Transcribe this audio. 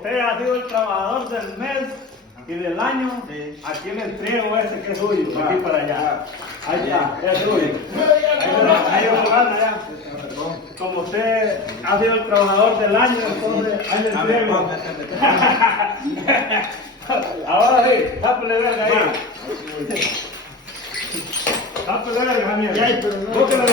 usted ha sido el trabajador del mes y del año, aquí le entrego ese que es suyo, de aquí para allá. Ahí está, es suyo. Ahí lo gana ya. Como usted ha sido el trabajador del año, entonces ahí le entrego. Ahora sí, tápele verga ahí. Tápele verga, Javier. Búsquela.